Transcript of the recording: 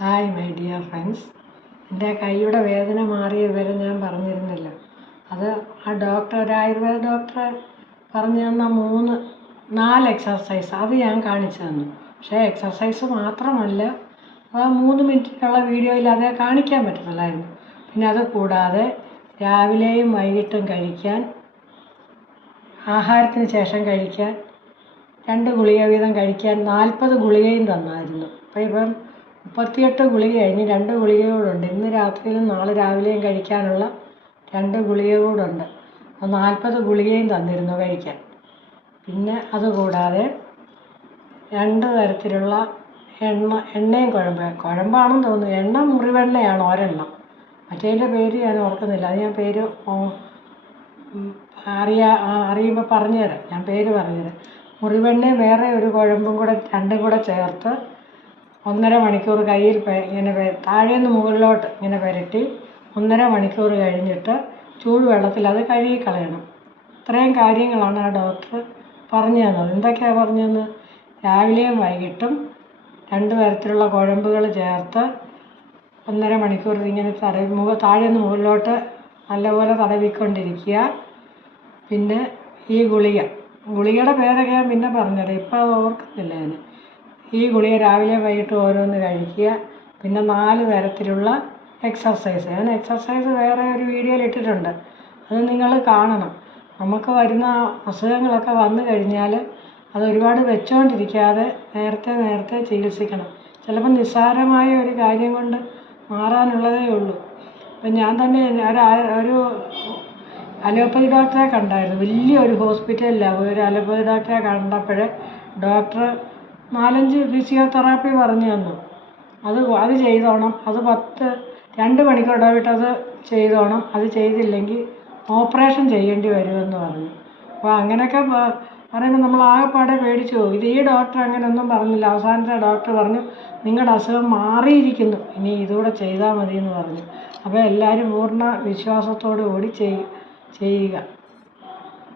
Hi my dear friends, എൻ്റെ കൈയുടെ വേദന മാറിയ വിവരം ഞാൻ പറഞ്ഞിരുന്നില്ല. അത് ഒരു ആയുർവേദ ഡോക്ടർ പറഞ്ഞു തന്ന 4 എക്സർസൈസ് അത് ഞാൻ കാണിച്ചു തന്നു. പക്ഷേ എക്സർസൈസ് മാത്രമല്ല, ആ 3 മിനിറ്റിനുള്ള വീഡിയോയിൽ അതേ കാണിക്കാൻ പറ്റത്തില്ലായിരുന്നു. പിന്നെ അത് കൂടാതെ രാവിലെയും വൈകിട്ടും കഴിക്കാൻ, ആഹാരത്തിന് ശേഷം കഴിക്കാൻ 2 ഗുളിക വീതം കഴിക്കാൻ 40 ഗുളികയും തന്നായിരുന്നു. അപ്പോൾ ഇപ്പം 38 ഗുളിക കഴിഞ്ഞ് 2 ഗുളിക കൂടുണ്ട്. ഇന്ന് രാത്രിയിലും നാളെ രാവിലെയും കഴിക്കാനുള്ള 2 ഗുളിക കൂടുണ്ട്. അപ്പോൾ 40 ഗുളികയും തന്നിരുന്നു കഴിക്കാൻ. പിന്നെ അതുകൂടാതെ 2 തരത്തിലുള്ള എണ്ണയും കുഴമ്പാണെന്ന് തോന്നുന്നു. എണ്ണ മുറിവെണ്ണയാണ് ഒരെണ്ണം, മറ്റേതിൻ്റെ പേര് ഞാൻ ഓർക്കുന്നില്ല. അത് ഞാൻ പേര് അറിയുമ്പോൾ പറഞ്ഞുതരാം. ഞാൻ പേര് പറഞ്ഞുതരാം. മുറിവെണ്ണയും വേറെ ഒരു കുഴമ്പും കൂടെ, രണ്ടും കൂടെ ചേർത്ത് 1.5 മണിക്കൂർ കയ്യിൽ ഇങ്ങനെ താഴേന്ന് മുകളിലോട്ട് ഇങ്ങനെ പുരട്ടി 1.5 മണിക്കൂർ കഴിഞ്ഞിട്ട് ചൂടുവെള്ളത്തിൽ അത് കഴുകിക്കളയണം. ഇത്രയും കാര്യങ്ങളാണ് ആ ഡോക്ടർ പറഞ്ഞു തന്നത്. എന്തൊക്കെയാണ് പറഞ്ഞു തന്നത്? രാവിലെയും വൈകിട്ടും 2 തരത്തിലുള്ള കുഴമ്പുകൾ ചേർത്ത് 1.5 മണിക്കൂർ ഇങ്ങനെ താഴേന്ന് മുകളിലോട്ട് നല്ലപോലെ തടവിക്കൊണ്ടിരിക്കുക. പിന്നെ ഈ ഗുളികയുടെ പേരൊക്കെ ഞാൻ പിന്നെ പറഞ്ഞുതരാം, ഇപ്പോൾ അത് ഓർക്കുന്നില്ല ഞാൻ. ഈ ഗുളിക രാവിലെ വൈകിട്ട് ഓരോന്ന് കഴിക്കുക. പിന്നെ 4 തരത്തിലുള്ള എക്സർസൈസ്. ഞാൻ എക്സർസൈസ് വേറെ ഒരു വീഡിയോയിൽ ഇട്ടിട്ടുണ്ട്, അത് നിങ്ങൾ കാണണം. നമുക്ക് വരുന്ന അസുഖങ്ങളൊക്കെ വന്നു കഴിഞ്ഞാൽ അത് ഒരുപാട് വെച്ചുകൊണ്ടിരിക്കാതെ നേരത്തെ ചികിത്സിക്കണം. ചിലപ്പോൾ നിസ്സാരമായ ഒരു കാര്യം കൊണ്ട് മാറാനുള്ളതേ ഉള്ളൂ. അപ്പം ഞാൻ തന്നെ ഒരു അലോപ്പതി ഡോക്ടറെ കണ്ടായിരുന്നു. വലിയൊരു ഹോസ്പിറ്റലിലാണ് ഒരു അലോപ്പതി ഡോക്ടറെ കണ്ടപ്പോൾ ഡോക്ടർ 4-5 ഫിസിയോതെറാപ്പി പറഞ്ഞു തന്നു. അത് ചെയ്തോണം, അത് 2 മണിക്കൂർ ഇടവിട്ട് അത് ചെയ്തോണം. അത് ചെയ്തില്ലെങ്കിൽ ഓപ്പറേഷൻ ചെയ്യേണ്ടി വരുമെന്ന് പറഞ്ഞു. അപ്പോൾ അങ്ങനെയൊക്കെ പറയുമ്പോൾ നമ്മൾ ആകെപ്പാടെ പേടിച്ചു പോകും. ഇത് ഈ ഡോക്ടർ അങ്ങനെയൊന്നും പറഞ്ഞില്ല. അവസാനത്തെ ഡോക്ടർ പറഞ്ഞു, നിങ്ങളുടെ അസുഖം മാറിയിരിക്കുന്നു, ഇനി ഇതുകൂടെ ചെയ്താൽ മതി എന്ന് പറഞ്ഞു. അപ്പോൾ എല്ലാവരും പൂർണ്ണ വിശ്വാസത്തോടു കൂടി ചെയ്യുക.